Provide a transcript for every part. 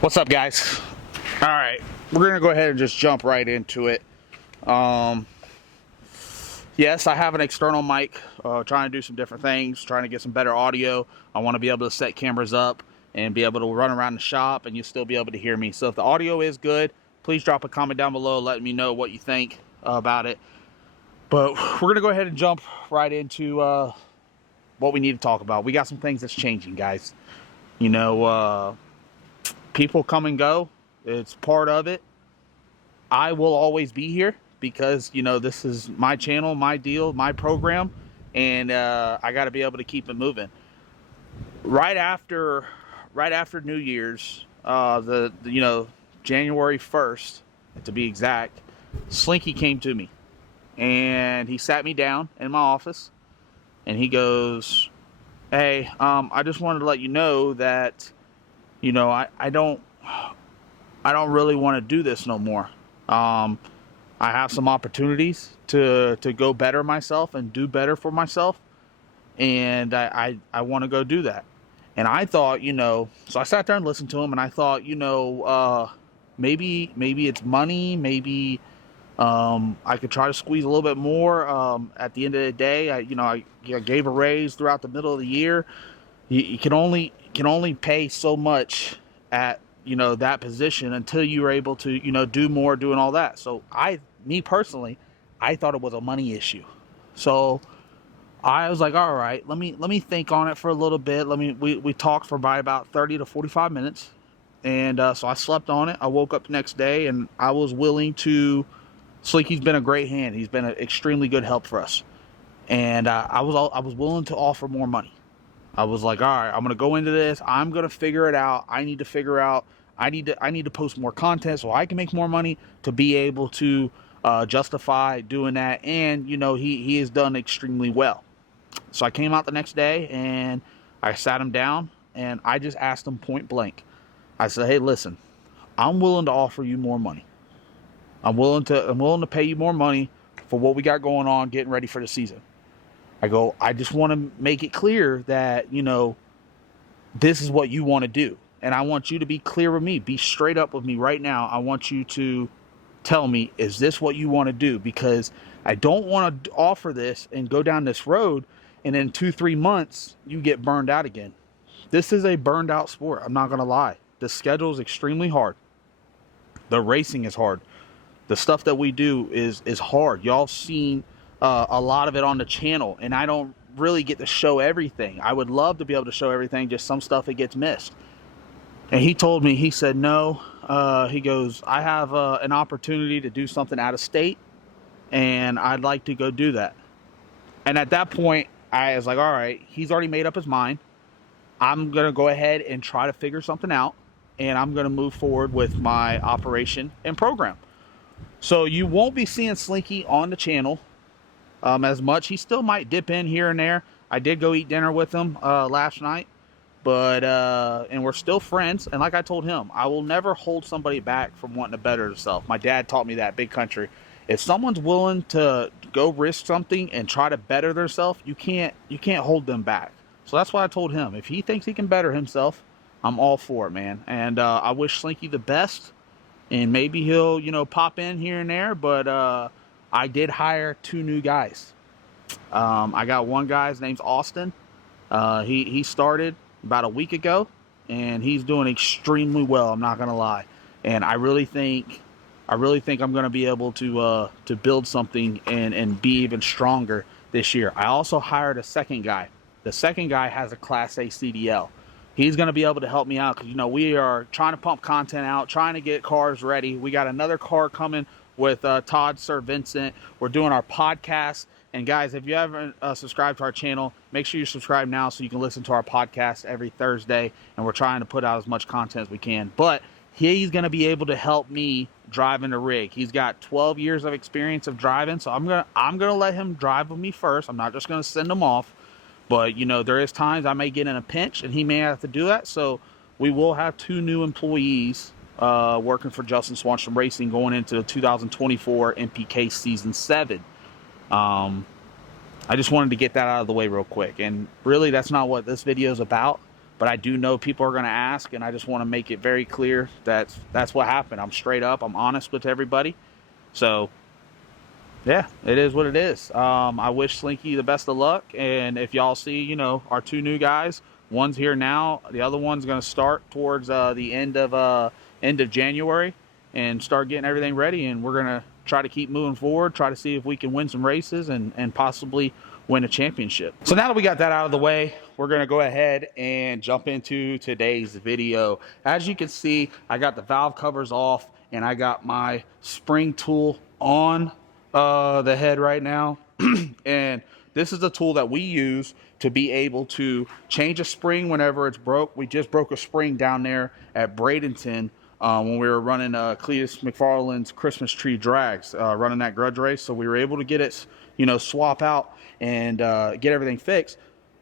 What's up, guys? All right, we're gonna go ahead and just jump right into it. Yes, I have an external mic, trying to do some different things, trying to get some better audio. I want to be able to set cameras up and be able to run around the shop and you'll still be able to hear me. So if the audio is good, please drop a comment down below letting me know what you think about it. But we're gonna go ahead and jump right into what we need to talk about. We got some things that's changing, guys. You know, people come and go. It's part of it. I will always be here because, you know, this is my channel, my deal, my program, and I got to be able to keep it moving. Right after New Year's, January 1st, to be exact, Slinky came to me and he sat me down in my office and he goes, "Hey, I just wanted to let you know that, you know, I don't really want to do this no more. I have some opportunities to go better myself and do better for myself, and I want to go do that." And I thought, you know, so I sat there and listened to him, and I thought, you know, maybe it's money, maybe I could try to squeeze a little bit more. At the end of the day, I gave a raise throughout the middle of the year. You can only pay so much at, you know, that position until you're able to, you know, do more, doing all that. So me personally, I thought it was a money issue. So I was like, all right, let me think on it for a little bit. We talked for about 30 to 45 minutes. And so I slept on it. I woke up the next day and I was willing to. Slinky's been a great hand. He's been an extremely good help for us. And I was willing to offer more money. I was like, all right, I'm going to go into this. I'm going to figure it out. I need to post more content so I can make more money to be able to justify doing that. And, you know, he has done extremely well. So I came out the next day and I sat him down and I just asked him point blank. I said, "Hey, listen, I'm willing to offer you more money. I'm willing to pay you more money for what we got going on, getting ready for the season." I go, "I just want to make it clear that, you know, this is what you want to do. And I want you to be clear with me. Be straight up with me right now. I want you to tell me, is this what you want to do? Because I don't want to offer this and go down this road and in 2-3 months you get burned out again." This is a burned out sport. I'm not going to lie. The schedule is extremely hard. The racing is hard. The stuff that we do is hard. Y'all seen a lot of it on the channel, and I don't really get to show everything. I would love to be able to show everything, just some stuff that gets missed. And he told me, he said, "No," he goes, "I have an opportunity to do something out of state, and I'd like to go do that." And at that point, I was like, all right, he's already made up his mind. I'm going to go ahead and try to figure something out, and I'm going to move forward with my operation and program. So you won't be seeing Slinky on the channel as much. He still might dip in here and there. I did go eat dinner with him last night, but and we're still friends. And like I told him, I will never hold somebody back from wanting to better themselves. My dad taught me that, big country. If someone's willing to go risk something and try to better themselves, you can't hold them back. So that's why I told him, if he thinks he can better himself, I'm all for it, man. And I wish Slinky the best. And maybe he'll, you know, pop in here and there. But I did hire 2 new guys. I got one guy, his name's Austin. He started about a week ago, and he's doing extremely well. I'm not gonna lie, and I really think I'm gonna be able to build something and be even stronger this year. I also hired a second guy. The second guy has a Class A CDL. He's going to be able to help me out because, you know, we are trying to pump content out, trying to get cars ready. We got another car coming with Todd Sir Vincent. We're doing our podcast. And guys, if you haven't subscribed to our channel, make sure you subscribe now so you can listen to our podcast every Thursday. And we're trying to put out as much content as we can. But he's going to be able to help me drive in the rig. He's got 12 years of experience of driving. So I'm gonna let him drive with me first. I'm not just going to send him off. But, you know, there is times I may get in a pinch and he may have to do that. So we will have 2 new employees working for Justin Swanstrom Racing going into the 2024 MPK Season 7. I just wanted to get that out of the way real quick. And really, that's not what this video is about. but I do know people are going to ask, and I just want to make it very clear that that's what happened. I'm straight up. I'm honest with everybody. So, yeah, it is what it is. I wish Slinky the best of luck, and if y'all see, you know, our 2 new guys, one's here now, the other one's going to start towards the end of January and start getting everything ready, and we're going to try to keep moving forward, try to see if we can win some races and possibly win a championship. So now that we got that out of the way, we're going to go ahead and jump into today's video. As you can see, I got the valve covers off and I got my spring tool on the head right now. And this is the tool that we use to be able to change a spring whenever it's broke. We just broke a spring down there at Bradenton when we were running Cletus McFarland's Christmas tree drags, running that grudge race. So we were able to get it, you know, swap out and get everything fixed.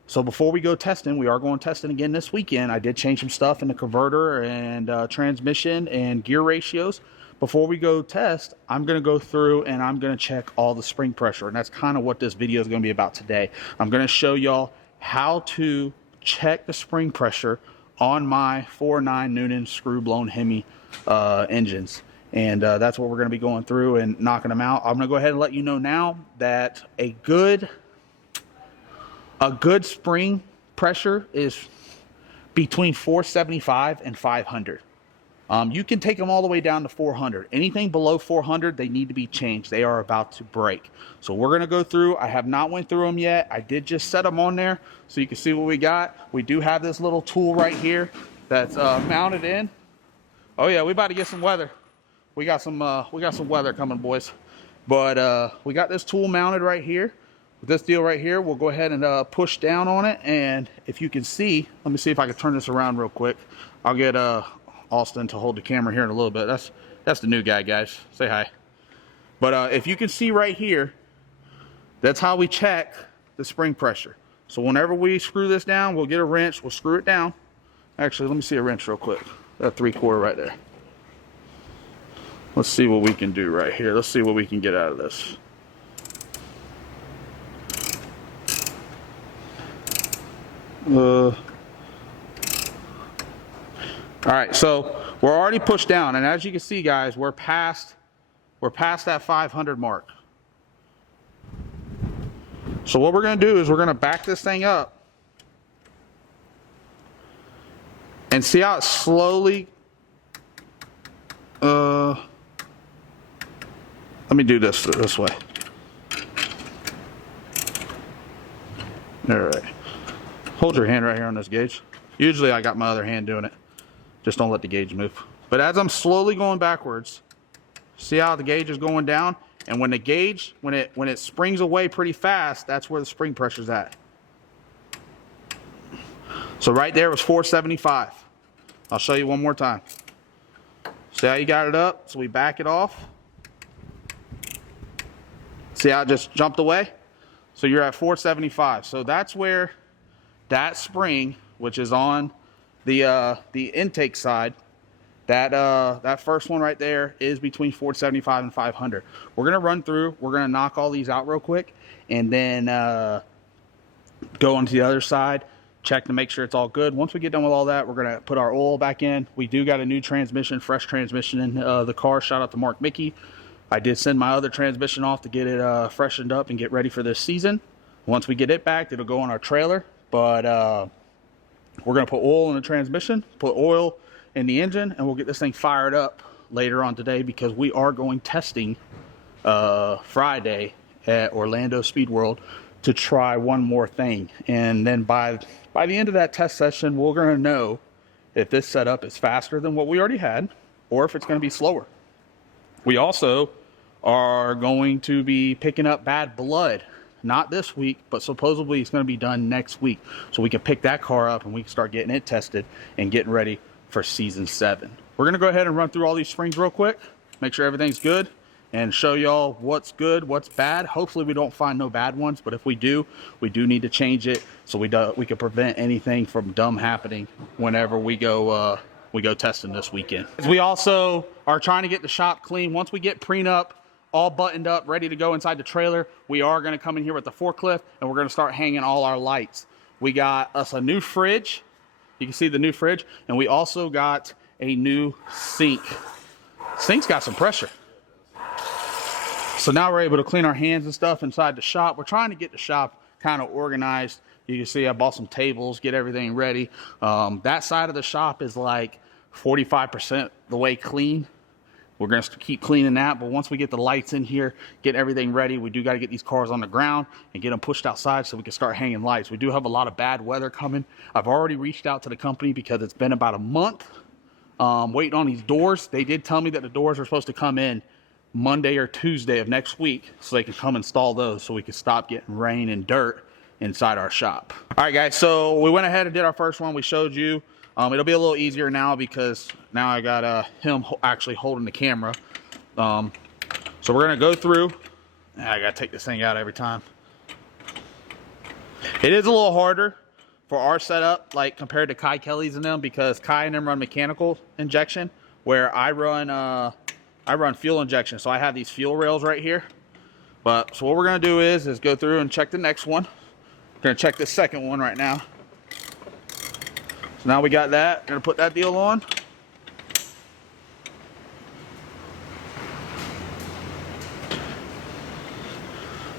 So before we go testing, we are going testing again this weekend. I did change some stuff in the converter and transmission and gear ratios. Before we go test, I'm going to go through and I'm going to check all the spring pressure. And that's kind of what this video is going to be about today. I'm going to show y'all how to check the spring pressure on my 4.9 Noonan screw-blown Hemi engines. And that's what we're going to be going through and knocking them out. I'm going to go ahead and let you know now that a good spring pressure is between 475 and 500. You can take them all the way down to 400. Anything below 400, they need to be changed. They are about to break. So we're going to go through. I have not went through them yet. I did just set them on there so you can see what we got. We do have this little tool right here that's mounted in. Oh yeah, we about to get some weather. We got some weather coming, boys. But we got this tool mounted right here. With this deal right here, we'll go ahead and push down on it. And if you can see, let me see if I can turn this around real quick. I'll get Austin to hold the camera here in a little bit. That's the new guy, guys. Say hi. But if you can see right here, that's how we check the spring pressure. So whenever we screw this down, we'll get a wrench, we'll screw it down. Actually, let me see a wrench real quick. That 3/4 right there. Let's see what we can do right here. Let's see what we can get out of this. All right, so we're already pushed down, and as you can see, guys, we're past that 500 mark. So what we're going to do is we're going to back this thing up and see how it slowly. Let me do this way. All right. Hold your hand right here on this gauge. Usually I got my other hand doing it. Just don't let the gauge move. But as I'm slowly going backwards, see how the gauge is going down? And when the gauge, when it springs away pretty fast, that's where the spring pressure's at. So right there was 475. I'll show you one more time. See how you got it up? So we back it off. See how it just jumped away? So you're at 475. So that's where that spring, which is on the intake side, that first one right there is between 475 and 500. We're gonna run through. We're gonna knock all these out real quick, and then go onto the other side, check to make sure it's all good. Once we get done with all that, we're gonna put our oil back in. We do got a new transmission, fresh transmission in the car. Shout out to Mark Mickey. I did send my other transmission off to get it freshened up and get ready for this season. Once we get it back, it'll go on our trailer. But we're going to put oil in the transmission, put oil in the engine, and we'll get this thing fired up later on today because we are going testing Friday at Orlando Speed World to try one more thing. And then by the end of that test session, we're going to know if this setup is faster than what we already had or if it's going to be slower. We also are going to be picking up bad blood. Not this week, but supposedly it's going to be done next week. So we can pick that car up and we can start getting it tested and getting ready for season 7. We're going to go ahead and run through all these springs real quick, make sure everything's good, and show y'all what's good, what's bad. Hopefully we don't find no bad ones, but if we do need to change it so we can prevent anything from dumb happening whenever we go testing this weekend. We also are trying to get the shop clean. Once we get prenup all buttoned up, ready to go inside the trailer, we are going to come in here with the forklift and we're going to start hanging all our lights. We got us a new fridge. You can see the new fridge, and we also got a new sink. Sink's got some pressure. So now we're able to clean our hands and stuff inside the shop. We're trying to get the shop kind of organized. You can see I bought some tables, get everything ready. That side of the shop is like 45% the way clean. We're going to keep cleaning that, but once we get the lights in here, get everything ready, we do got to get these cars on the ground and get them pushed outside so we can start hanging lights. We do have a lot of bad weather coming. I've already reached out to the company because it's been about a month waiting on these doors. They did tell me that the doors are supposed to come in Monday or Tuesday of next week so they can come install those so we can stop getting rain and dirt inside our shop. All right, guys, so we went ahead and did our first one. We showed you. It'll be a little easier now because now I got him actually holding the camera. So we're gonna go through. I gotta take this thing out every time. It is a little harder for our setup, like compared to Kai Kelly's and them, because Kai and them run mechanical injection, where I run fuel injection. So I have these fuel rails right here. But so what we're gonna do is go through and check the next one. We're gonna check this second one right now. So now we got that. We're gonna put that deal on.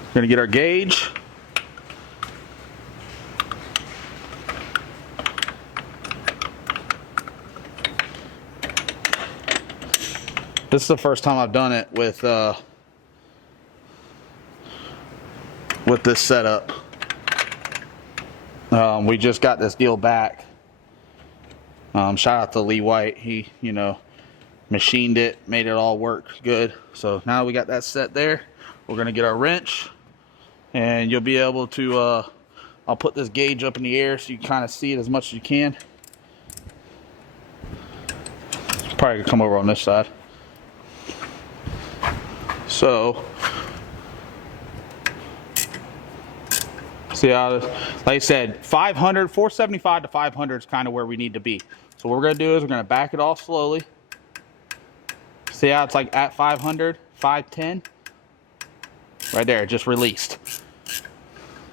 We're gonna get our gauge. This is the first time I've done it with this setup. We just got this deal back. Shout out to Lee White. He, you know, machined it, made it all work good. So now we got that set there. We're gonna get our wrench, and you'll be able to. I'll put this gauge up in the air so you can kind of see it as much as you can. Probably gonna come over on this side. So, see how, like I said, 475 to 500 is kind of where we need to be. So what we're going to do is we're going to back it off slowly. See how it's like at 500, 510? Right there, just released.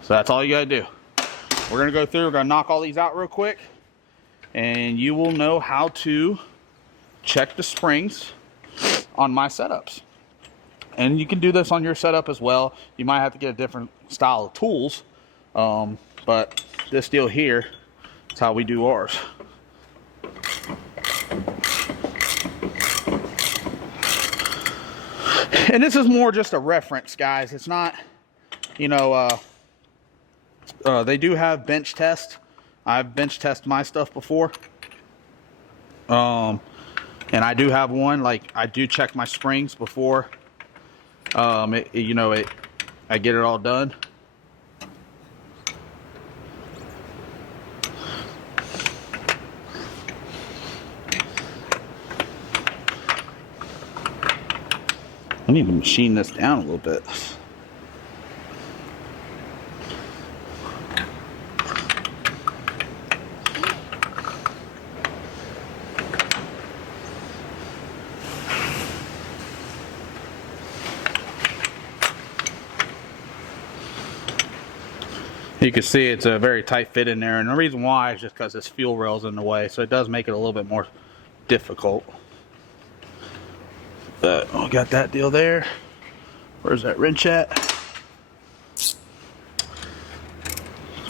So that's all you got to do. We're going to go through, we're going to knock all these out real quick, and you will know how to check the springs on my setups. And you can do this on your setup as well. You might have to get a different style of tools. But this deal here is how we do ours. And this is more just a reference, guys. It's not, you know, they do have bench tests. I've bench tested my stuff before. And I do have one, like I do check my springs before. I get it all done. I need to machine this down a little bit. You can see it's a very tight fit in there, and the reason why is just because this fuel rail's in the way, so it does make it a little bit more difficult. But we got that deal there. Where's that wrench at? So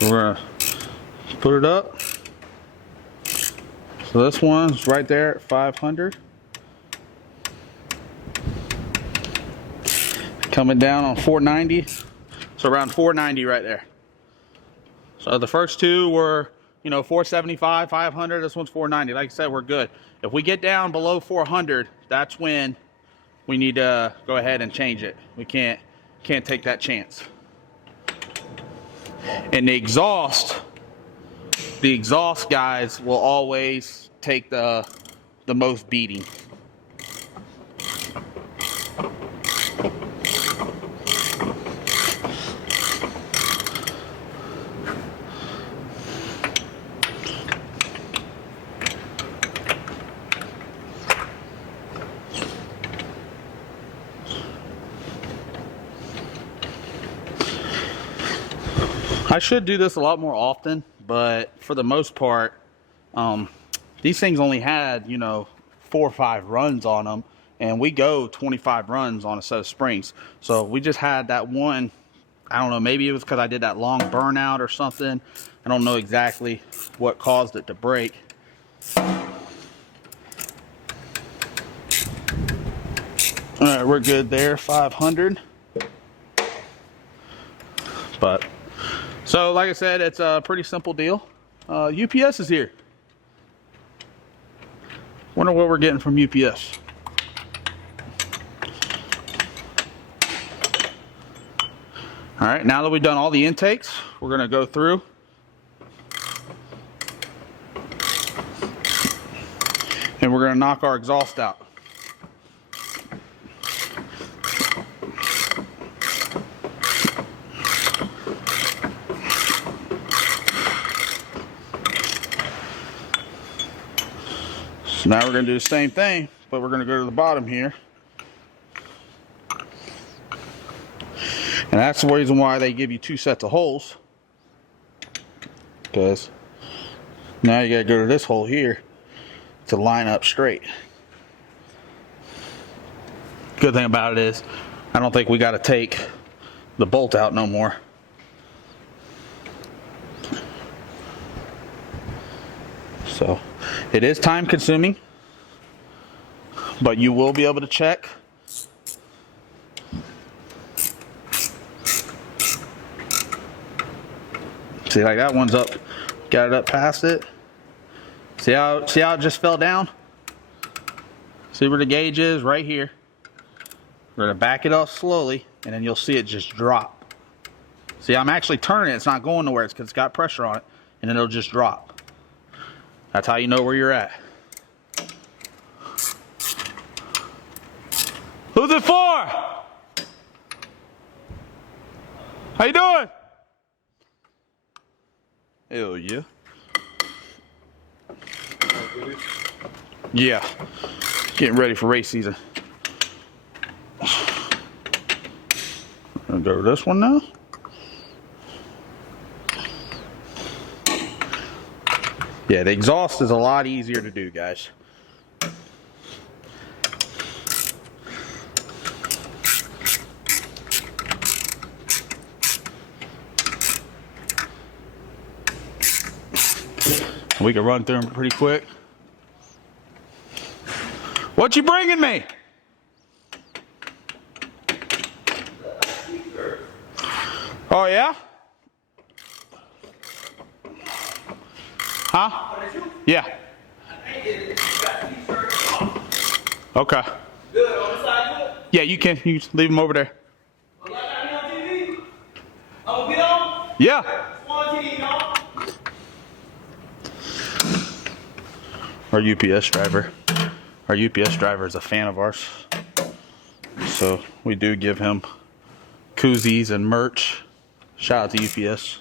we're gonna put it up. So this one's right there at 500. Coming down on 490. So around 490 right there. So the first two were, 475, 500. This one's 490. Like I said, we're good. If we get down below 400, that's when we need to go ahead and change it. We can't take that chance. And the exhaust guys will always take the most beating. I should do this a lot more often, but for the most part, These things only had, you know, 4 or 5 runs on them, and we go 25 runs on a set of springs. So we just had that one. I don't know, maybe it was because I did that long burnout or something. I don't know exactly what caused it to break. All right, we're good there, 500. But, so like I said, it's a pretty simple deal. UPS is here. Wonder what we're getting from UPS. All right, now that we've done all the intakes, we're gonna go through and we're gonna knock our exhaust out. So now we're gonna do the same thing, but we're gonna go to the bottom here. And that's the reason why they give you 2 sets of holes. Because now you gotta go to this hole here to line up straight. Good thing about it is, I don't think we gotta take the bolt out no more. So, it is time consuming, but you will be able to check. See, like that one's up, got it up past it. See how it just fell down? See where the gauge is? Right here. We're gonna back it off slowly, and then you'll see it just drop. See, I'm actually turning it, it's not going nowhere, it's because it's got pressure on it, and then it'll just drop. That's how you know where you're at. Who's it for? How you doing? Hell yeah. Yeah. Getting ready for race season. Gonna go to this one now. Yeah, the exhaust is a lot easier to do, guys. We can run through them pretty quick. What you bringing me? Oh yeah? Huh? Yeah. Okay. Good. On the side, good? Yeah, you can. You just leave them over there. Well, y'all got me on TV? I'm gonna get on? Yeah. Swan TV, y'all. Our UPS driver is a fan of ours, so we do give him koozies and merch. Shout out to UPS.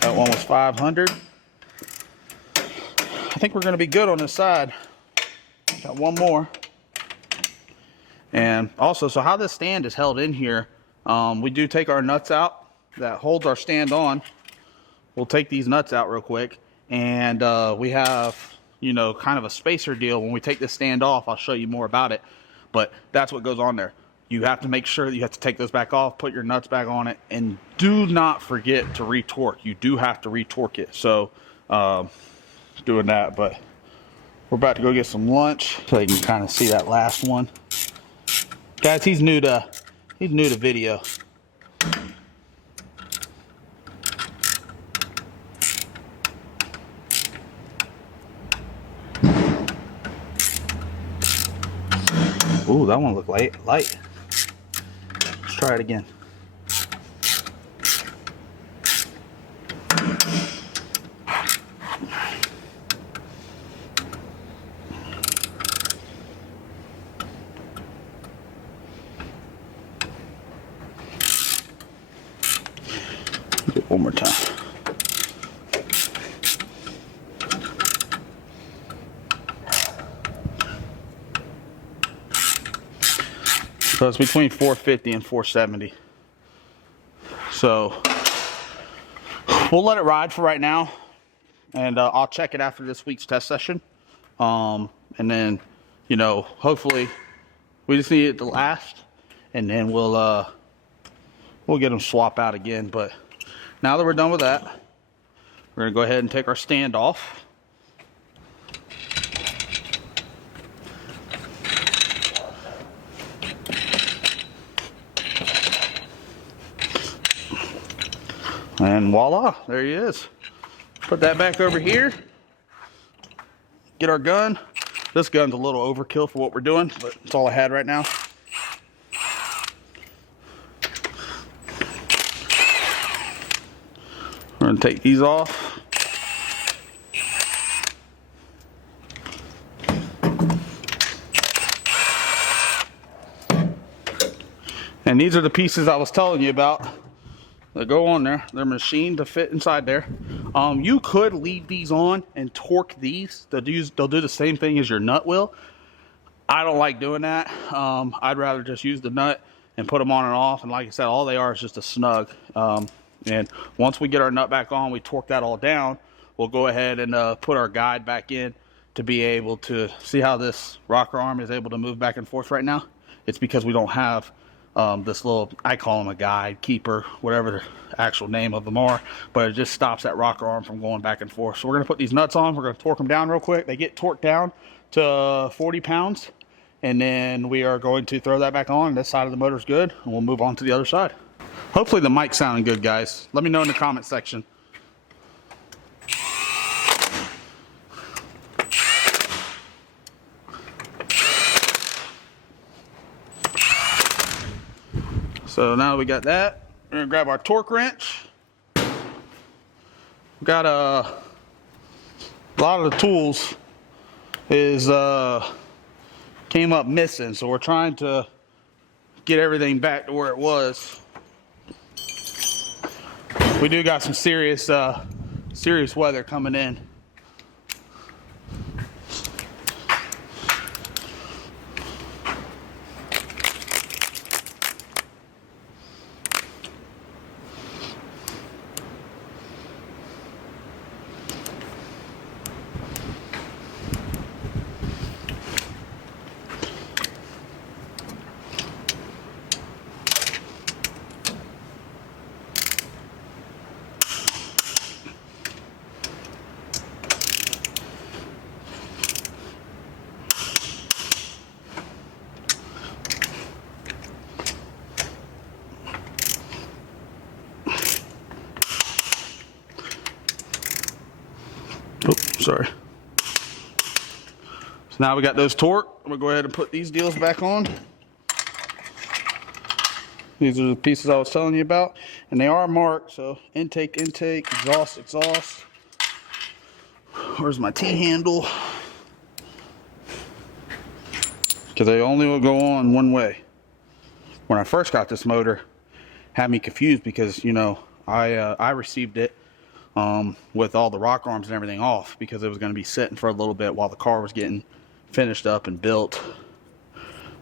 That one was 500. I think we're going to be good on this side. Got one more. And also, so how this stand is held in here, we do take our nuts out that holds our stand on. We'll take these nuts out real quick, and we have, you know, kind of a spacer deal. When we take this stand off, I'll show you more about it, but that's what goes on there. You have to make sure that you have to take those back off, put your nuts back on it, and do not forget to re-torque. You do have to re-torque it. So doing that, but we're about to go get some lunch so you can kind of see that last one. Guys, he's new to video. Ooh, that one looked light. Let's try it again. Do it one more time. So it's between 450 and 470. So we'll let it ride for right now, and I'll check it after this week's test session. And then, you know, hopefully we just need it to last, and then we'll get them swap out again. But now that we're done with that, we're gonna go ahead and take our stand off. And voila, there he is. Put that back over here. Get our gun. This gun's a little overkill for what we're doing, but it's all I had right now. We're gonna take these off. And these are the pieces I was telling you about that go on there. They're machined to fit inside there. You could leave these on and torque these. They'll do the same thing as your nut will. I don't like doing that. I'd rather just use the nut and put them on and off. And like I said, all they are is just a snug. And once we get our nut back on, we torque that all down. We'll go ahead and put our guide back in to be able to see how this rocker arm is able to move back and forth right now. It's because we don't have this little, I call them a guide, keeper, whatever the actual name of them are, but it just stops that rocker arm from going back and forth. So we're going to put these nuts on. We're going to torque them down real quick. They get torqued down to 40 pounds, and then we are going to throw that back on. This side of the motor is good, and we'll move on to the other side. Hopefully the mic's sounding good, guys. Let me know in the comment section. So now we got that, we're gonna grab our torque wrench. We got a lot of the tools came up missing, so we're trying to get everything back to where it was. We do got some serious weather coming in. Oh, sorry. So now we got those torque. I'm gonna go ahead and put these deals back on. These are the pieces I was telling you about, and they are marked. So intake, exhaust, exhaust. Where's my T-handle? Because they only will go on one way. When I first got this motor, had me confused because, you know, I received it with all the rock arms and everything off because it was going to be sitting for a little bit while the car was getting finished up and built.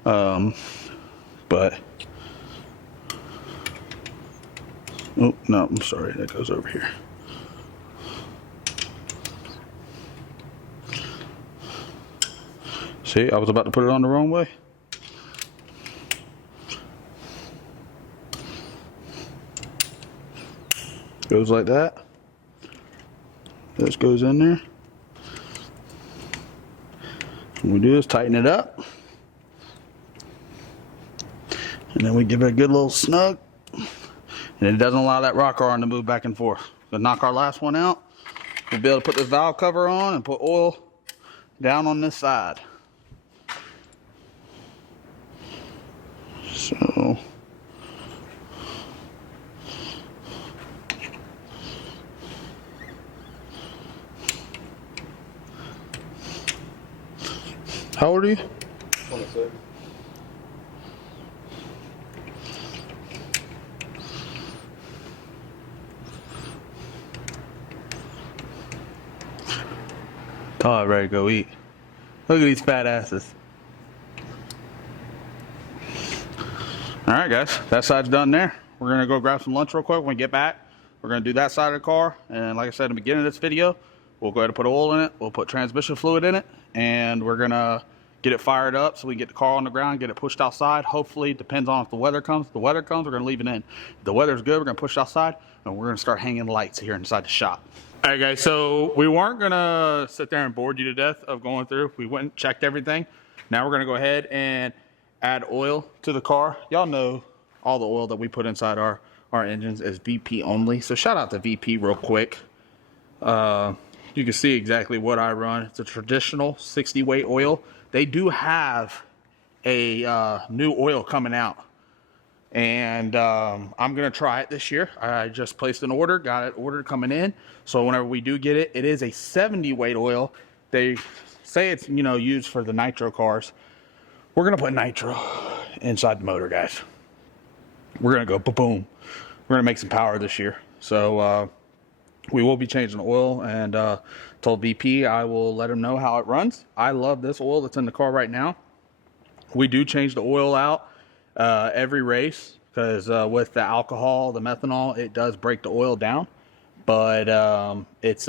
But oh no, I'm sorry, that goes over here. See, I was about to put it on the wrong way. Goes like that. This goes in there. What we do is tighten it up. And then we give it a good little snug. And it doesn't allow that rocker arm to move back and forth. We'll knock our last one out. We'll be able to put this valve cover on and put oil down on this side. So how old are you? 26. Todd ready to go eat. Look at these fat asses. All right, guys, that side's done there. We're gonna go grab some lunch real quick. When we get back, we're gonna do that side of the car. And like I said in the beginning of this video, we'll go ahead and put oil in it. We'll put transmission fluid in it, and we're gonna get it fired up so we can get the car on the ground, get it pushed outside. Hopefully, depends on if the weather comes. If the weather comes, we're gonna leave it in. If the weather's good, we're gonna push it outside, and we're gonna start hanging lights here inside the shop. All right, guys, so we weren't gonna sit there and bore you to death of going through. We went and checked everything. Now we're gonna go ahead and add oil to the car. Y'all know all the oil that we put inside our engines is VP only. So shout out to VP real quick. You can see exactly what I run. It's a traditional 60 weight oil. They do have a new oil coming out, and I'm gonna try it this year. I just placed an order, got it ordered coming in. So whenever we do get it, it is a 70 weight oil. They say it's, you know, used for the nitro cars. We're gonna put nitro inside the motor, guys. We're gonna go boom. We're gonna make some power this year. So we will be changing the oil, and told VP I will let him know how it runs. I love this oil that's in the car right now. We do change the oil out every race because with the alcohol, the methanol, it does break the oil down. But it's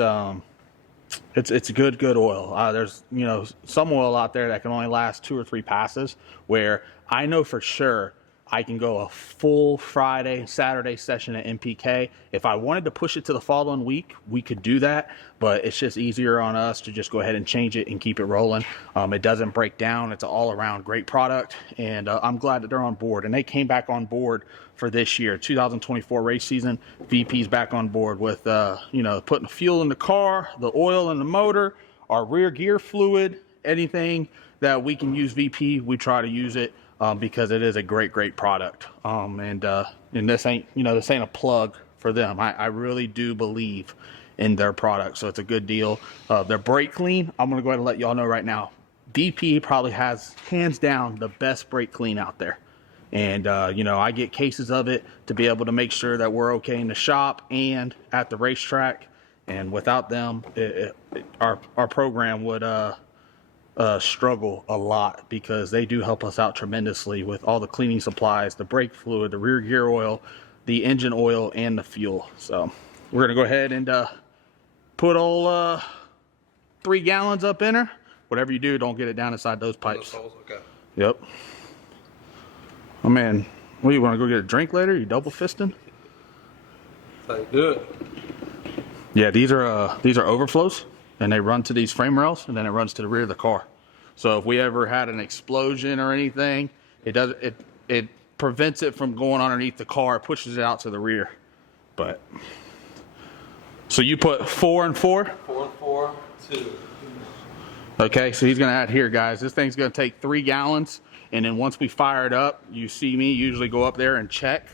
a good oil. There's, you know, some oil out there that can only last 2 or 3 passes, where I know for sure I can go a full Friday, Saturday session at MPK. If I wanted to push it to the following week, we could do that, but it's just easier on us to just go ahead and change it and keep it rolling. It doesn't break down. It's an all-around great product, and I'm glad that they're on board. And they came back on board for this year, 2024 race season. VP's back on board with, you know, putting fuel in the car, the oil in the motor, our rear gear fluid, anything that we can use VP, we try to use it. Because it is a great product, and this ain't, you know, this ain't a plug for them. I really do believe in their product, so it's a good deal. Their brake clean, I'm gonna go ahead and let y'all know right now, VP probably has hands down the best brake clean out there, and you know, I get cases of it to be able to make sure that we're okay in the shop and at the racetrack. And without them, our program would struggle a lot, because they do help us out tremendously with all the cleaning supplies, the brake fluid, the rear gear oil, the engine oil, and the fuel. So we're gonna go ahead and put all 3 gallons up in her. Whatever you do, don't get it down inside those pipes. Okay. Yep. Oh man, what, you want to go get a drink later? You double fisting? That's how you do it. Yeah, these are overflows, and they run to these frame rails, and then it runs to the rear of the car. So if we ever had an explosion or anything, it prevents it from going underneath the car, pushes it out to the rear. But so you put 4 and 4? 4 and 4, 2. Okay, so he's gonna add here, guys. This thing's gonna take 3 gallons, and then once we fire it up, you see me usually go up there and check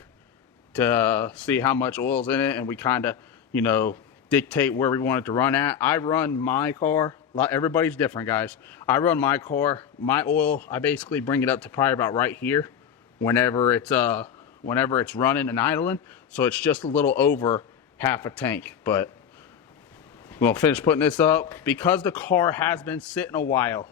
to see how much oil's in it, and we kind of, you know, dictate where we want it to run at. I run my car, everybody's different, guys. I run my car, my oil, I basically bring it up to probably about right here whenever it's running and idling. So it's just a little over half a tank. But we'll finish putting this up. Because the car has been sitting a while,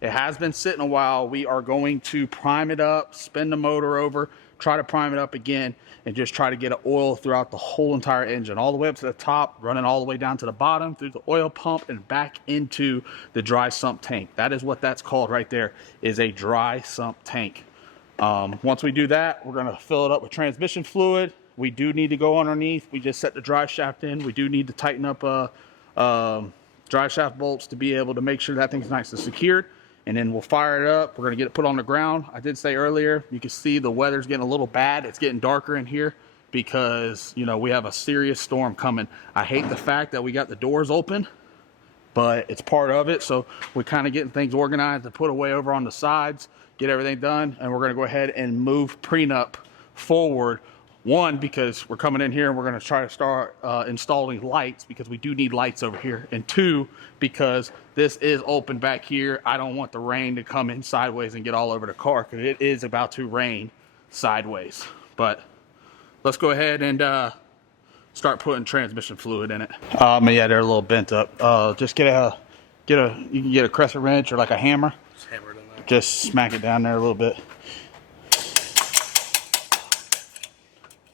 we are going to prime it up, spin the motor over, try to prime it up again, and just try to get an oil throughout the whole entire engine, all the way up to the top, running all the way down to the bottom, through the oil pump, and back into the dry sump tank. That is what that's called right there, is a dry sump tank. Once we do that, we're gonna fill it up with transmission fluid. We do need to go underneath. We just set the drive shaft in. We do need to tighten up drive shaft bolts to be able to make sure that thing's nice and secured. And then we'll fire it up. We're gonna get it put on the ground. I did say earlier, you can see the weather's getting a little bad. It's getting darker in here because, you know, we have a serious storm coming. I hate the fact that we got the doors open, but it's part of it. So we're kind of getting things organized to put away over on the sides, get everything done. And we're gonna go ahead and move prenup forward. 1, because we're coming in here and we're gonna try to start installing lights, because we do need lights over here. And 2, because this is open back here. I don't want the rain to come in sideways and get all over the car, because it is about to rain sideways. But let's go ahead and start putting transmission fluid in it. Yeah, they're a little bent up. Just you can get a crescent wrench or like a hammer. Just hammer it in there. Just smack it down there a little bit.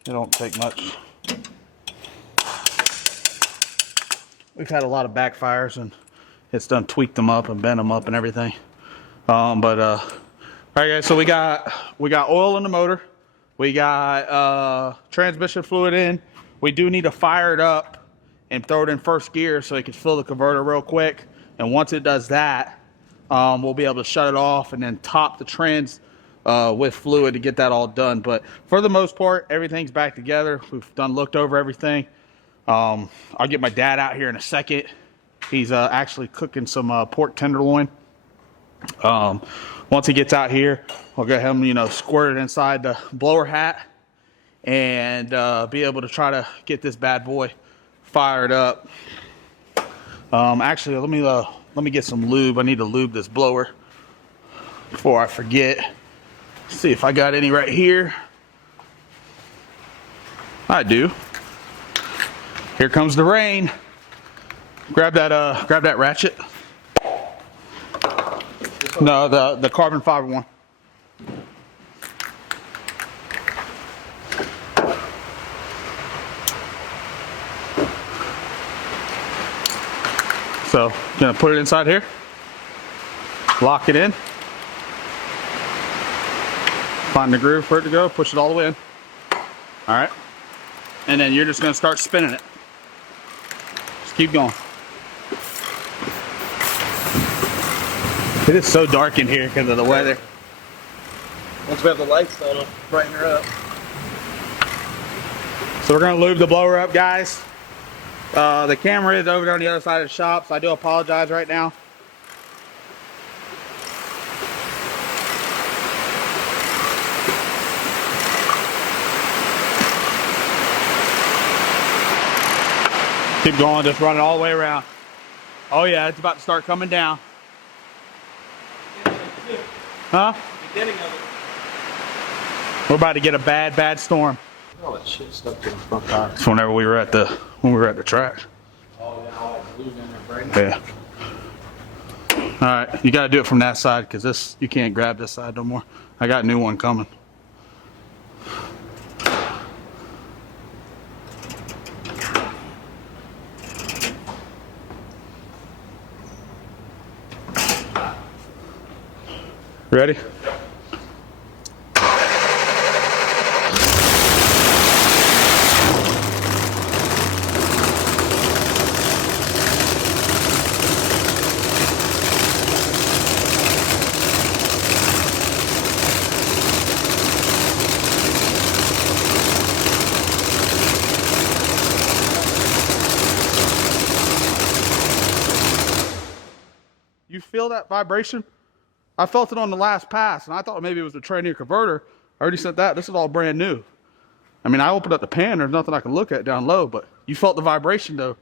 It don't take much. We've had a lot of backfires and it's done tweaked them up and bent them up and everything. All right guys, so we got oil in the motor. We got transmission fluid in. We do need to fire it up and throw it in first gear so it can fill the converter real quick. And once it does that, we'll be able to shut it off and then top the trans with fluid to get that all done. But for the most part, everything's back together. We've looked over everything. I'll get my dad out here in a second. He's actually cooking some pork tenderloin. Once he gets out here, I'll get him, squirt it inside the blower hat and be able to try to get this bad boy fired up. Actually, let me get some lube. I need to lube this blower before I forget. Let's see if I got any right here. I do. Here comes the rain. Grab that ratchet. No, the carbon fiber one. So, gonna put it inside here. Lock it in. Find the groove for it to go. Push it all the way in. All right. And then you're just gonna start spinning it. Just keep going. It is so dark in here because of the weather. Once we have the lights on, it'll brighten her up. So we're gonna lube the blower up, guys. The camera is over there on the other side of the shop, so I do apologize right now. Keep going, just run it all the way around. Oh yeah, it's about to start coming down. Huh? Beginning of it. We're about to get a bad storm. All that shit stuck to the front tire. It's whenever we were at the track. Oh yeah, all that glue in there, right? Yeah. All right, you got to do it from that side because this you can't grab this side no more. I got a new one coming. Ready? You feel that vibration? I felt it on the last pass, and I thought maybe it was the trainee converter. I already said that. This is all brand new. I mean, I opened up the pan. There's nothing I can look at down low, but you felt the vibration, though.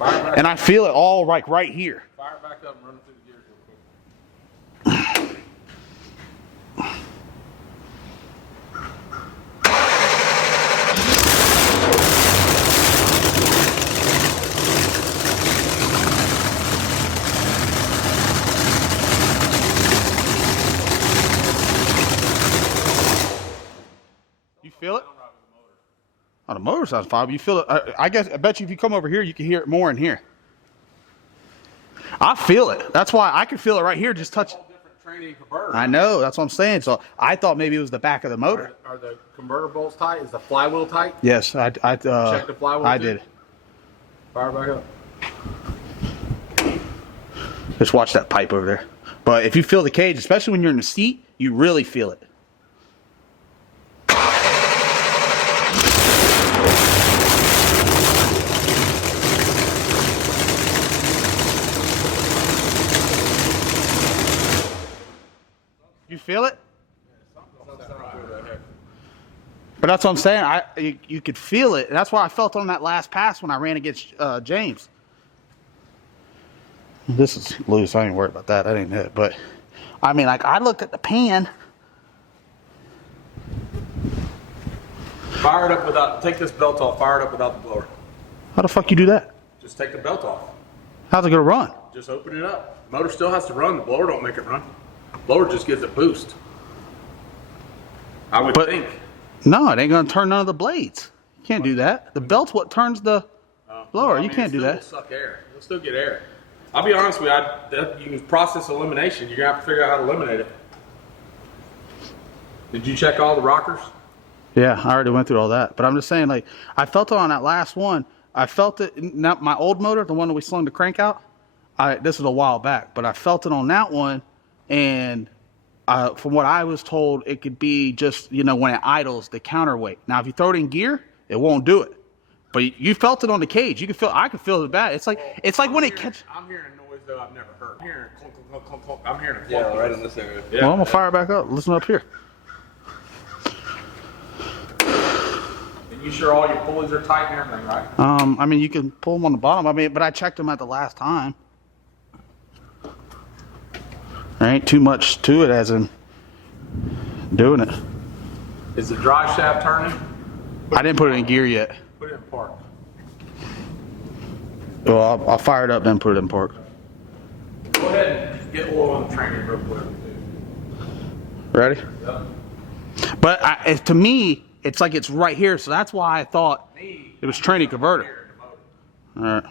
And I feel it all like right here. Fire it back up and run it through the gears real quick. Feel it? Oh, the motor sounds fine, but you feel it. I bet you if you come over here, you can hear it more in here. I feel it. That's why I can feel it right here. Just touch. Different trainee converter. I know. That's what I'm saying. So I thought maybe it was the back of the motor. Are the converter bolts tight? Is the flywheel tight? Yes, I check the flywheel. I too? did. Fire it back up. Just watch that pipe over there. But if you feel the cage, especially when you're in the seat, you really feel it. You feel it? But that's what I'm saying. You could feel it. And that's why I felt on that last pass when I ran against James. This is loose. I ain't worried about that. I didn't hit it. But, I mean, like, I look at the pan. Fire it up without, take this belt off, fire it up without the blower. How the fuck you do that? Just take the belt off. How's it going to run? Just open it up. The motor still has to run, the blower don't make it run. The blower just gives a boost. I would But think. no, it ain't gonna turn none of the blades. You can't do that. The belt's what turns the blower. I You mean, can't it do still that. will suck air. It'll still get air. I'll be honest with you. You can process elimination. You're gonna have to figure out how to eliminate it. Did you check all the rockers? Yeah, I already went through all that. But I'm just saying, like, I felt it on that last one. I felt it. Not my old motor, the one that we slung the crank out. This was a while back, but I felt it on that one, and from what I was told, it could be just when it idles the counterweight. Now, if you throw it in gear, it won't do it. But you felt it on the cage. You can feel. I can feel it bad. It's like when it catches. I'm hearing a noise though I've never heard. I'm hearing clunk, clunk, clunk, clunk. I'm hearing a Yeah, clunk. right in this area. Yeah. Well, I'm gonna fire it back up. Listen up here. And you sure all your pulleys are tight and everything, right? I mean, you can pull them on the bottom. I mean, but I checked them at the last time. There ain't too much to it as in doing it. Is the drive shaft turning? I didn't put it in gear yet. Put it in park. Well, I'll fire it up, then put it in park. Go ahead and get oil on the training real quick. Ready? Yep. But to me, it's like it's right here, so that's why I thought it was training converter. All right.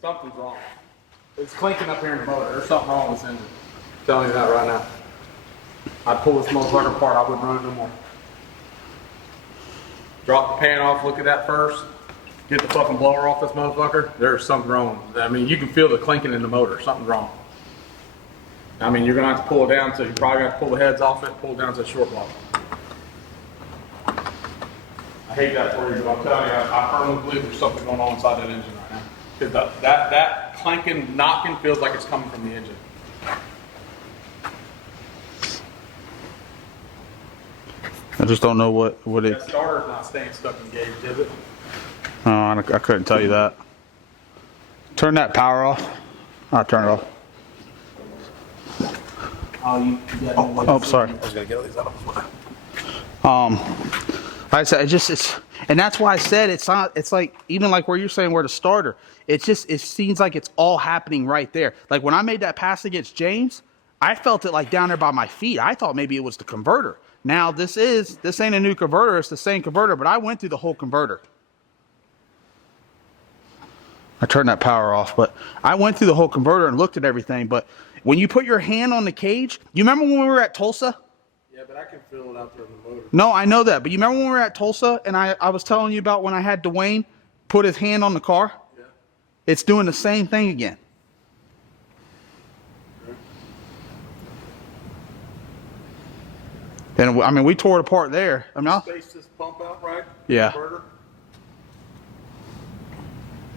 Something's wrong. It's clinking up here in the motor. There's something wrong with this engine. I'm telling you that right now. I'd pull this motherfucker apart. I wouldn't run it no more. Drop the pan off. Look at that first. Get the fucking blower off this motherfucker. There's something wrong. I mean, you can feel the clinking in the motor. Something's wrong. I mean, you're gonna have to pull it down. So you probably have to pull the heads off it. Pull it down to a short block. I hate that for you, but I'm telling you, I firmly believe there's something going on inside that engine right now. Because that clanking, knocking feels like it's coming from the engine. I just don't know what it. That starter's not staying stuck engaged, is it? Oh, I couldn't tell you that. Turn that power off. I'll turn it off. Oh, sorry. I was gonna get all these out of the way. Like I said, and that's why I said it's not. It's like even like where you're saying where the starter. It seems like it's all happening right there. Like when I made that pass against James, I felt it like down there by my feet. I thought maybe it was the converter. Now this ain't a new converter. It's the same converter, but I went through the whole converter. I turned that power off, but I went through the whole converter and looked at everything. But when you put your hand on the cage, you remember when we were at Tulsa? Yeah, but I can feel it out there in the motor. No, I know that. But you remember when we were at Tulsa and I was telling you about when I had Dwayne put his hand on the car? Yeah. It's doing the same thing again. And I mean, we tore it apart there. I mean, Space this pump out, right? Yeah. Converter.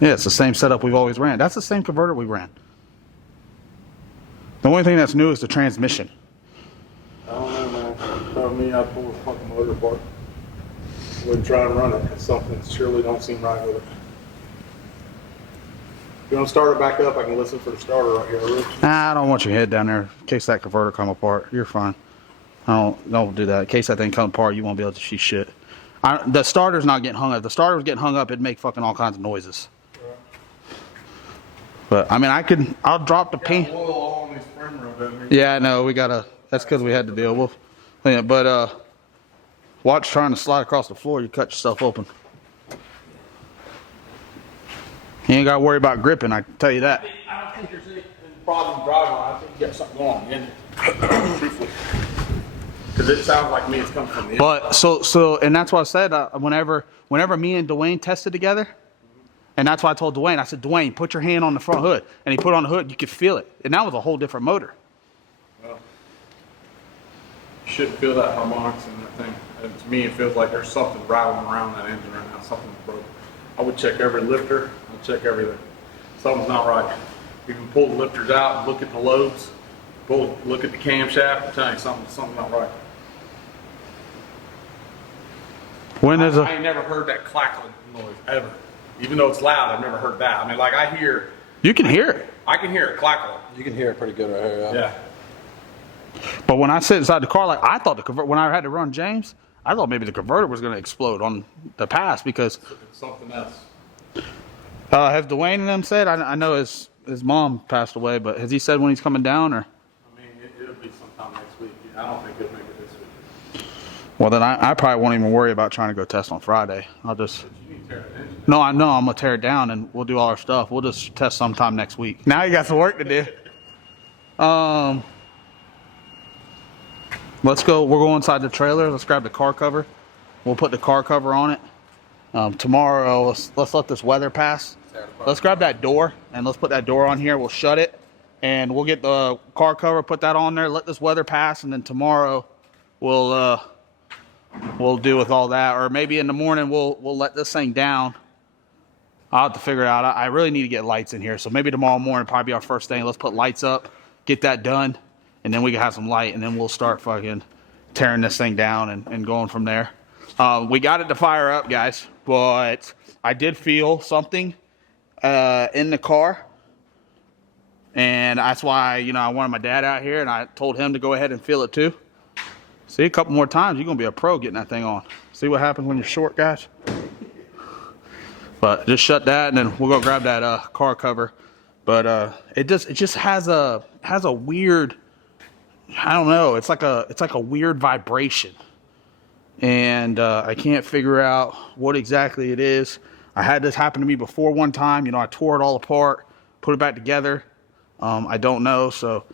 Yeah, it's the same setup we've always ran. That's the same converter we ran. The only thing that's new is the transmission. I don't know, man. Tell me I'd pull the fucking motor apart. Wouldn't try and run it because something surely don't seem right with it. If you want to start it back up, I can listen for the starter right here, Rich. Nah, I don't want your head down there in case that converter come apart. You're fine. Don't do that. In case that thing come apart, you won't be able to see shit. The starter's not getting hung up. If the starter was getting hung up, it'd make fucking all kinds of noises. But I mean, I'll drop the paint. Got oil all on these spring rod down here. Yeah, I know. That's because we had to deal with. Yeah, but watch trying to slide across the floor, you cut yourself open. You ain't got to worry about gripping, I can tell you that. I don't think there's any problem driving. I think you got something going on in it. Truthfully. Because it sounds like me, it's coming from the engine. But so, and that's why I said whenever me and Dwayne tested together, and that's why I told Dwayne, I said, Dwayne, put your hand on the front hood, and he put it on the hood, you could feel it, and that was a whole different motor. Well, you shouldn't feel that harmonics in that thing. And to me, it feels like there's something rattling around that engine right now. Something's broken. I would check every lifter. I'd check everything. Something's not right. You can pull the lifters out and look at the lobes. Look at the camshaft. I'm telling you, something's not right. When is I ain't never heard that clackling noise ever. Even though it's loud, I've never heard that. I mean, like I hear. You can hear it. I can hear it clackling. You can hear it pretty good right here. Yeah. But when I sit inside the car, like I thought the converter, when I had to run James, I thought maybe the converter was going to explode on the pass because It's something else. Have Dwayne and them said? I know his mom passed away, but has he said when he's coming down or? I mean, it'll be sometime next week. I don't think he'll make it this week. Well, then I probably won't even worry about trying to go test on Friday. I'll just. You need to tear that engine. No, I know I'm gonna tear it down and we'll do all our stuff. We'll just test sometime next week. Now you got some work to do. Let's go. We'll go inside the trailer. Let's grab the car cover. We'll put the car cover on it. Tomorrow, let's let this weather pass. Let's grab that door and let's put that door on here. We'll shut it and we'll get the car cover, put that on there, let this weather pass, and then tomorrow we'll deal with all that. Or maybe in the morning we'll let this thing down. I'll have to figure it out. I really need to get lights in here, so maybe tomorrow morning probably be our first thing. Let's put lights up, get that done, and then we can have some light, and then we'll start fucking tearing this thing down and going from there. We got it to fire up, guys, but I did feel something in the car, and that's why, you know, I wanted my dad out here, and I told him to go ahead and feel it too. See, a couple more times, you're gonna be a pro getting that thing on. See what happens when you're short, guys? But just shut that, and then we'll go grab that car cover. But it just has a weird, I don't know, it's like a weird vibration, and I can't figure out what exactly it is. I had this happen to me before one time. You know, I tore it all apart, put it back together. I don't know, so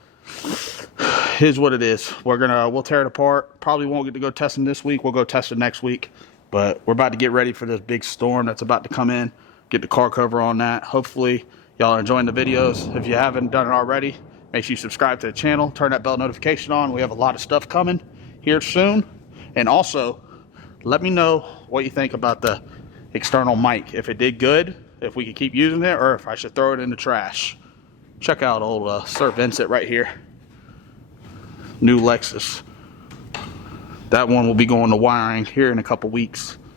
here's what it is. We'll tear it apart. Probably won't get to go testing this week. We'll go test it next week. But we're about to get ready for this big storm that's about to come in. Get the car cover on that. Hopefully y'all are enjoying the videos. If you haven't done it already, make sure you subscribe to the channel. Turn that bell notification on. We have a lot of stuff coming here soon. And also, let me know what you think about the external mic. If it did good, if we could keep using it, or if I should throw it in the trash. Check out old Sir Vincent right here. New Lexus. That one will be going to wiring here in a couple weeks.